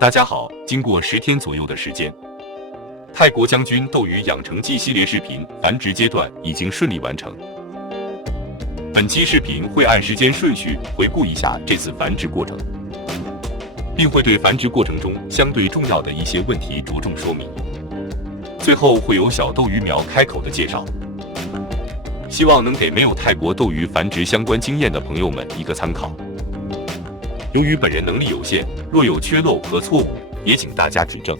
大家好，经过10天左右的时间，泰国将军斗鱼养成记系列视频繁殖阶段已经顺利完成。本期视频会按时间顺序回顾一下这次繁殖过程，并会对繁殖过程中相对重要的一些问题着重说明。最后会有小斗鱼苗开口的介绍，希望能给没有泰国斗鱼繁殖相关经验的朋友们一个参考。由于本人能力有限，若有缺漏和错误，也请大家指正。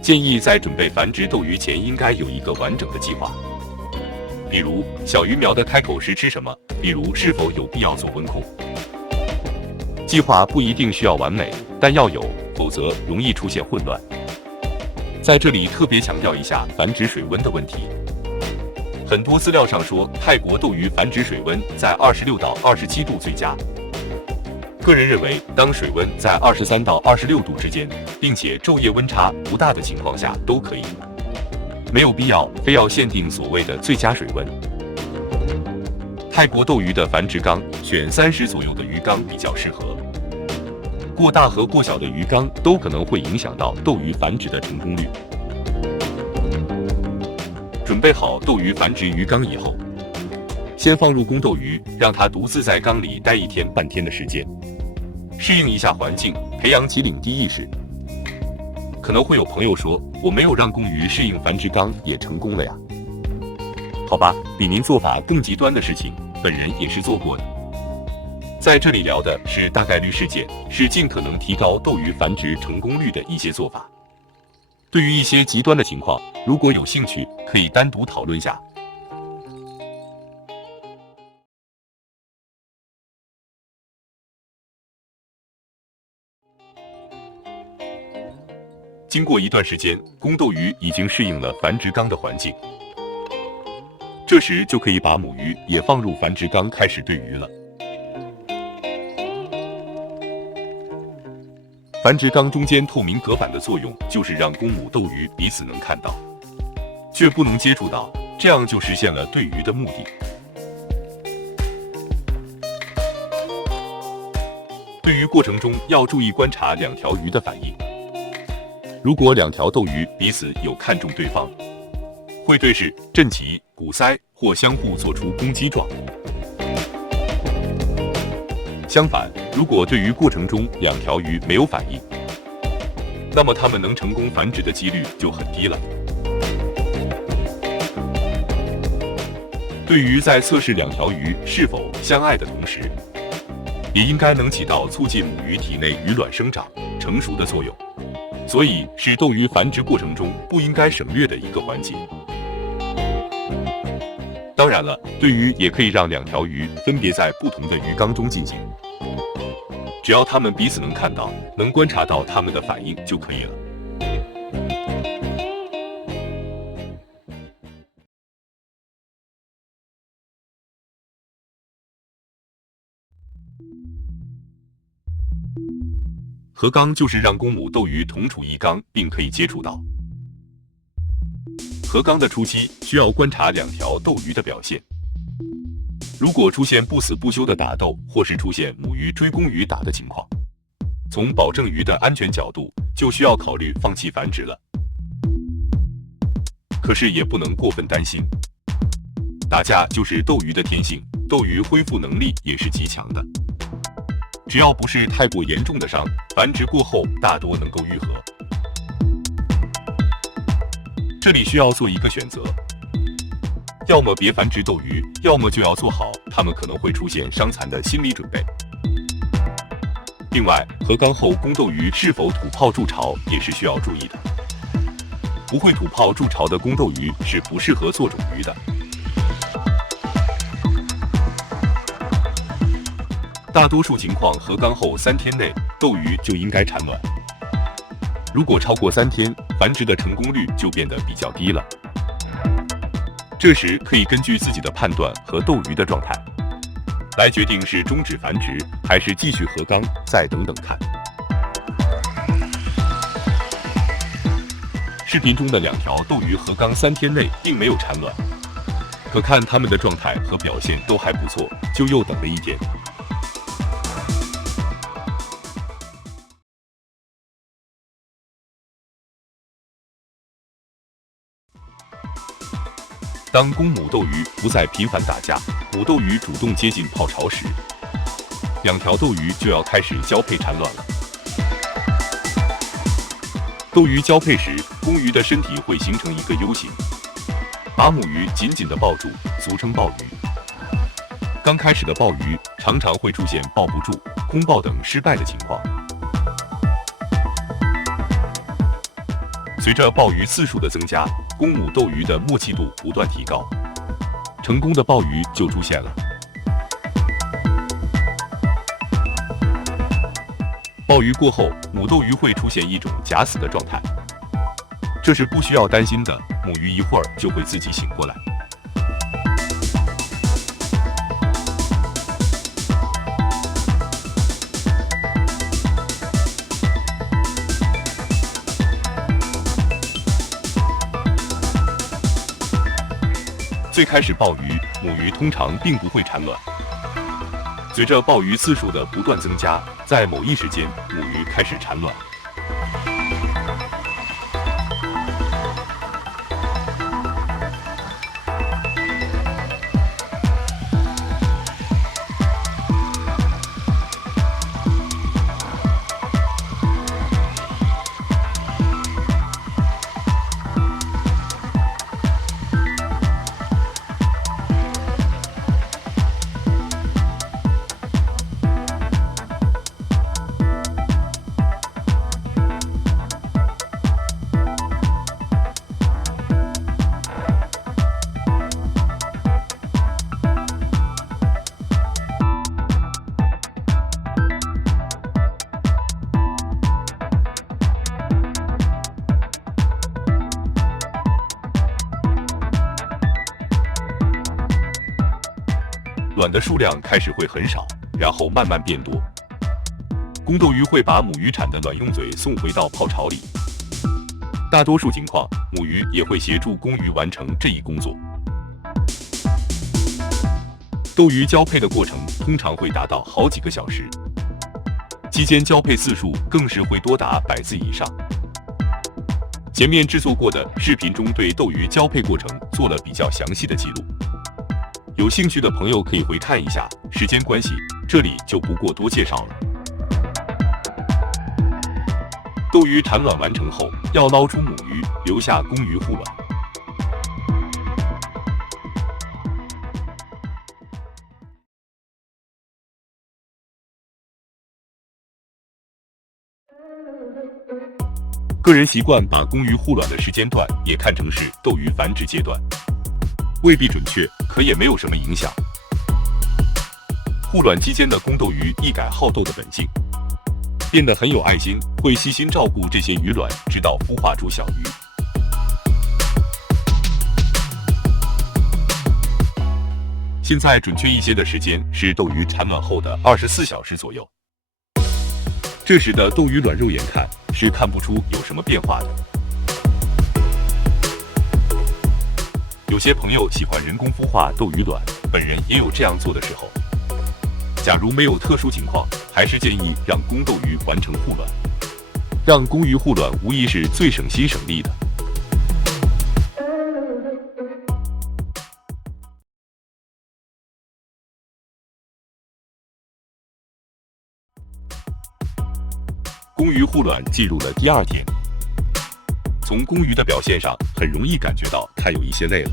建议在准备繁殖斗鱼前，应该有一个完整的计划，比如小鱼苗的开口时吃什么，比如是否有必要做温控。计划不一定需要完美，但要有，否则容易出现混乱。在这里特别强调一下繁殖水温的问题。很多资料上说，泰国斗鱼繁殖水温在26到27度最佳。个人认为，当水温在23到26度之间，并且昼夜温差不大的情况下都可以，没有必要非要限定所谓的最佳水温。泰国斗鱼的繁殖缸选30左右的鱼缸比较适合，过大和过小的鱼缸都可能会影响到斗鱼繁殖的成功率。准备好斗鱼繁殖鱼缸以后，先放入公斗鱼，让它独自在缸里待1天半天的时间，适应一下环境，培养起领地意识。可能会有朋友说，我没有让公鱼适应繁殖缸也成功了呀。好吧，比您做法更极端的事情，本人也是做过的。在这里聊的是大概率事件，是尽可能提高斗鱼繁殖成功率的一些做法。对于一些极端的情况，如果有兴趣，可以单独讨论下。经过一段时间，公斗鱼已经适应了繁殖缸的环境，这时就可以把母鱼也放入繁殖缸开始对鱼了。繁殖缸中间透明隔板的作用，就是让公母斗鱼彼此能看到，却不能接触到，这样就实现了对鱼的目的。对于过程中要注意观察2条鱼的反应。如果2条斗鱼彼此有看中对方，会对视、振鳍、鼓腮或相互做出攻击状。相反，如果对于过程中2条鱼没有反应，那么它们能成功繁殖的几率就很低了。对于在测试2条鱼是否相爱的同时，也应该能起到促进母鱼体内鱼卵生长、成熟的作用，所以是斗鱼繁殖过程中不应该省略的一个环节。当然了，对鱼也可以让2条鱼分别在不同的鱼缸中进行，只要它们彼此能看到，能观察到它们的反应就可以了。合缸就是让公母斗鱼同处一缸，并可以接触到。合缸的初期需要观察2条斗鱼的表现，如果出现不死不休的打斗，或是出现母鱼追公鱼打的情况，从保证鱼的安全角度，就需要考虑放弃繁殖了。可是也不能过分担心，打架就是斗鱼的天性，斗鱼恢复能力也是极强的，只要不是太过严重的伤，繁殖过后大多能够愈合。这里需要做一个选择，要么别繁殖斗鱼，要么就要做好它们可能会出现伤残的心理准备。另外，合缸后公斗鱼是否吐泡筑巢也是需要注意的，不会吐泡筑巢的公斗鱼是不适合做种鱼的。大多数情况，合缸后3天内斗鱼就应该产卵，如果超过3天，繁殖的成功率就变得比较低了。这时可以根据自己的判断和斗鱼的状态，来决定是终止繁殖，还是继续合缸，再等等看。视频中的2条斗鱼合缸3天内并没有产卵，可看它们的状态和表现都还不错，就又等了一天。当公母斗鱼不再频繁打架，母斗鱼主动接近泡巢时，两条斗鱼就要开始交配产卵了。斗鱼交配时，公鱼的身体会形成一个 U 型，把母鱼紧紧地抱住，俗称抱鱼。刚开始的抱鱼常常会出现抱不住、空抱等失败的情况。随着抱鱼次数的增加，公母斗鱼的默契度不断提高，成功的抱鱼就出现了。抱鱼过后，母斗鱼会出现一种假死的状态，这是不需要担心的，母鱼一会儿就会自己醒过来。最开始抱鱼，母鱼通常并不会产卵。随着抱鱼次数的不断增加，在某一时间，母鱼开始产卵。卵的数量开始会很少，然后慢慢变多。公斗鱼会把母鱼产的卵用嘴送回到泡巢里，大多数情况，母鱼也会协助公鱼完成这一工作。斗鱼交配的过程通常会达到好几个小时，期间交配次数更是会多达100次以上。前面制作过的视频中对斗鱼交配过程做了比较详细的记录，有兴趣的朋友可以回看一下，时间关系，这里就不过多介绍了。斗鱼产卵完成后，要捞出母鱼，留下公鱼护卵。个人习惯把公鱼护卵的时间段也看成是斗鱼繁殖阶段，未必准确，可也没有什么影响。护卵期间的公斗鱼一改好斗的本性，变得很有爱心，会细心照顾这些鱼卵，直到孵化出小鱼。现在准确一些的时间是斗鱼产卵后的24小时左右，这时的斗鱼卵肉眼看是看不出有什么变化的。有些朋友喜欢人工孵化斗鱼卵，本人也有这样做的时候。假如没有特殊情况，还是建议让公斗鱼完成护卵。让公鱼护卵无疑是最省心省力的。公鱼护卵进入了第2天，从公鱼的表现上，很容易感觉到它有一些累了。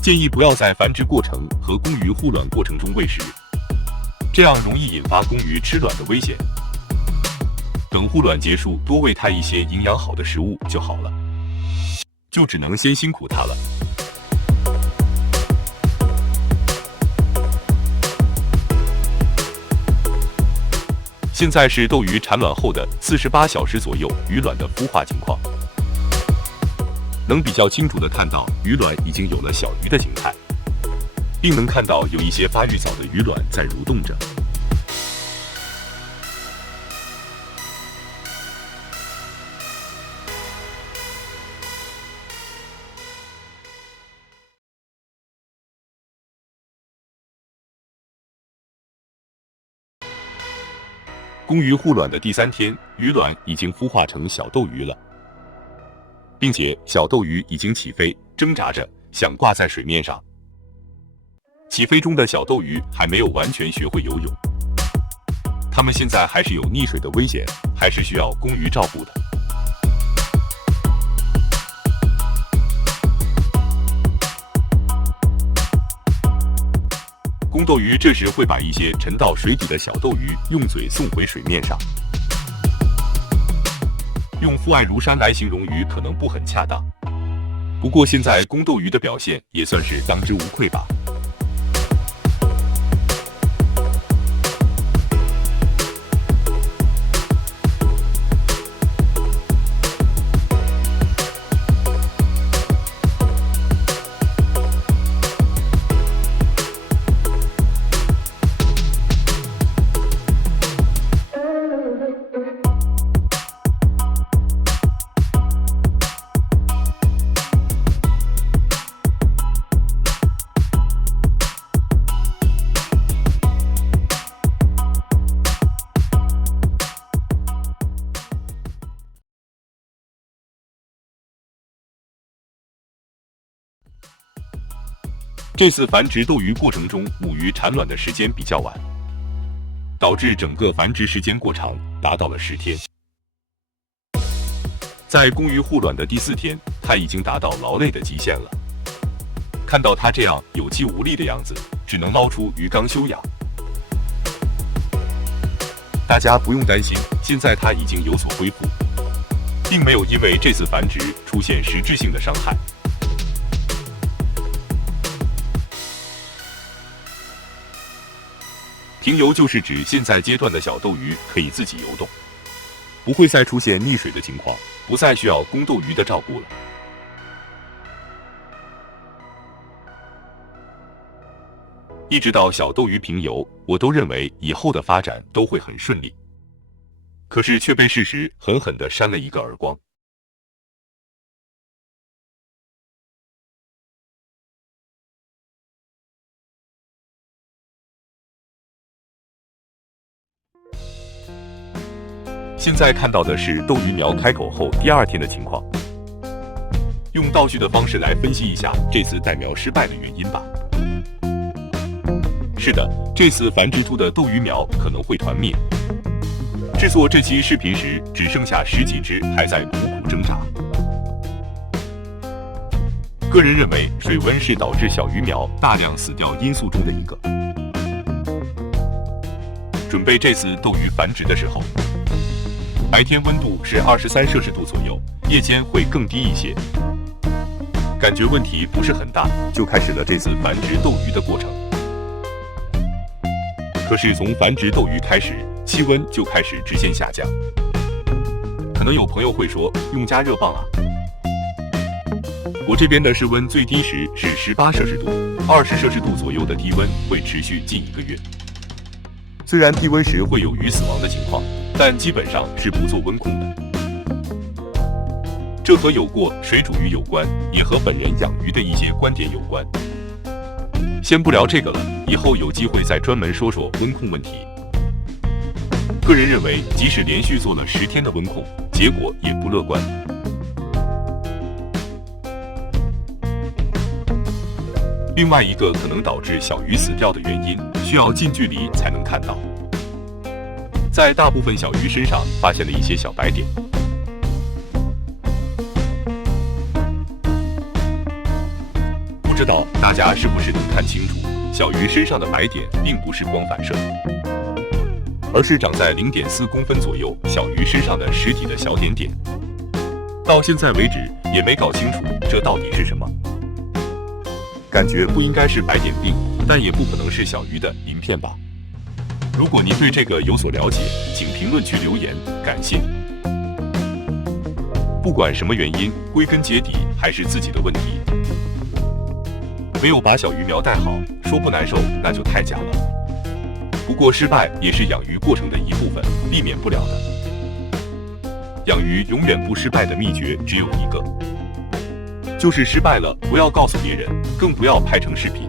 建议不要在繁殖过程和公鱼护卵过程中喂食，这样容易引发公鱼吃卵的危险。等护卵结束，多喂它一些营养好的食物就好了，就只能先辛苦它了。现在是斗鱼产卵后的48小时左右鱼卵的孵化情况，能比较清楚地看到鱼卵已经有了小鱼的形态，并能看到有一些发育早的鱼卵在蠕动着。公鱼护卵的第3天，鱼卵已经孵化成小斗鱼了，并且小斗鱼已经起飞，挣扎着想挂在水面上。起飞中的小斗鱼还没有完全学会游泳，它们现在还是有溺水的危险，还是需要公鱼照顾的。公斗鱼这时会把一些沉到水底的小斗鱼用嘴送回水面上。用父爱如山来形容鱼可能不很恰当，不过现在公斗鱼的表现也算是当之无愧吧。这次繁殖斗鱼过程中，母鱼产卵的时间比较晚，导致整个繁殖时间过长，达到了10天。在公鱼护卵的第4天，它已经达到劳累的极限了。看到它这样有气无力的样子，只能捞出鱼缸休养。大家不用担心，现在它已经有所恢复，并没有因为这次繁殖出现实质性的伤害。平游就是指现在阶段的小斗鱼可以自己游动，不会再出现溺水的情况，不再需要公斗鱼的照顾了。一直到小斗鱼平游，我都认为以后的发展都会很顺利，可是却被事实狠狠地扇了一个耳光。现在看到的是斗鱼苗开口后第2天的情况，用倒叙的方式来分析一下这次带苗失败的原因吧。是的，这次繁殖出的斗鱼苗可能会团灭。制作这期视频时，只剩下10几只还在苦苦挣扎。个人认为，水温是导致小鱼苗大量死掉因素中的一个。准备这次斗鱼繁殖的时候，白天温度是23摄氏度左右，夜间会更低一些。感觉问题不是很大，就开始了这次繁殖斗鱼的过程。可是从繁殖斗鱼开始，气温就开始直线下降。可能有朋友会说，用加热棒啊。我这边的室温最低时是18摄氏度，20摄氏度左右的低温会持续近1个月。虽然低温时会有鱼死亡的情况，但基本上是不做温控的。这和有过水煮鱼有关，也和本人养鱼的一些观点有关。先不聊这个了，以后有机会再专门说说温控问题。个人认为，即使连续做了10天的温控，结果也不乐观。另外一个可能导致小鱼死掉的原因，需要近距离才能看到。在大部分小鱼身上发现了一些小白点。不知道大家是不是能看清楚，小鱼身上的白点并不是光反射，而是长在0.4公分左右小鱼身上的实体的小点点。到现在为止也没搞清楚这到底是什么，感觉不应该是白点病，但也不可能是小鱼的鳞片吧。如果您对这个有所了解，请评论区留言，感谢。不管什么原因，归根结底还是自己的问题。没有把小鱼苗带好，说不难受那就太假了。不过失败也是养鱼过程的一部分，避免不了的。养鱼永远不失败的秘诀只有一个，就是失败了不要告诉别人，更不要拍成视频。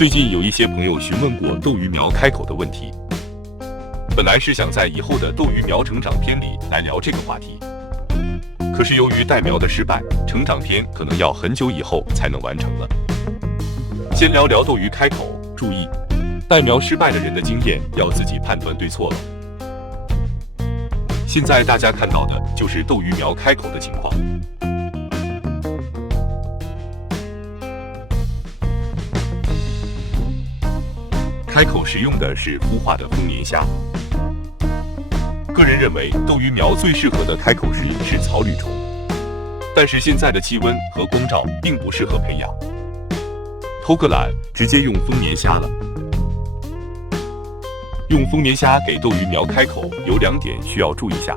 最近有一些朋友询问过斗鱼苗开口的问题，本来是想在以后的斗鱼苗成长篇里来聊这个话题，可是由于带苗的失败，成长篇可能要很久以后才能完成了。先聊聊斗鱼开口，注意，带苗失败的人的经验要自己判断对错了。现在大家看到的就是斗鱼苗开口的情况。开口时用的是孵化的丰年虾。个人认为，斗鱼苗最适合的开口食是草履虫，但是现在的气温和光照并不适合培养。偷个懒，直接用丰年虾了。用丰年虾给斗鱼苗开口有2点需要注意下：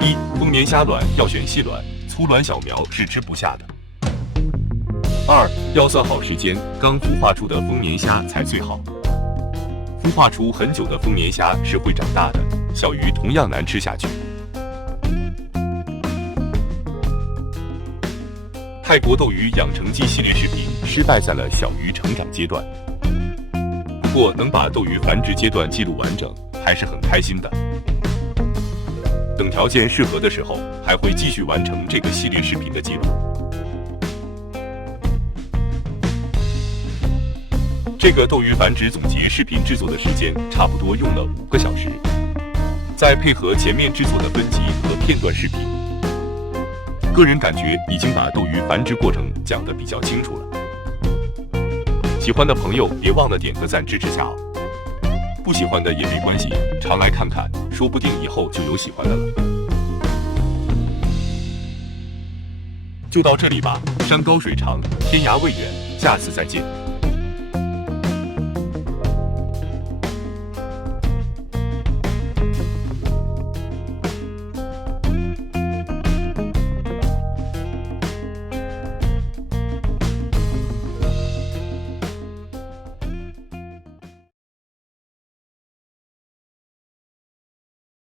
一，丰年虾卵要选细卵，粗卵小苗是吃不下的。2，要算好时间，刚孵化出的丰年虾才最好。孵化出很久的丰年虾是会长大的，小鱼同样难吃下去。泰国斗鱼养成记系列视频失败在了小鱼成长阶段，不过能把斗鱼繁殖阶段记录完整，还是很开心的。等条件适合的时候，还会继续完成这个系列视频的记录。这个斗鱼繁殖总结视频制作的时间差不多用了5个小时，再配合前面制作的分级和片段视频，个人感觉已经把斗鱼繁殖过程讲得比较清楚了。喜欢的朋友别忘了点个赞支持下哦，不喜欢的也没关系，常来看看，说不定以后就有喜欢的了。就到这里吧，山高水长，天涯未远，下次再见。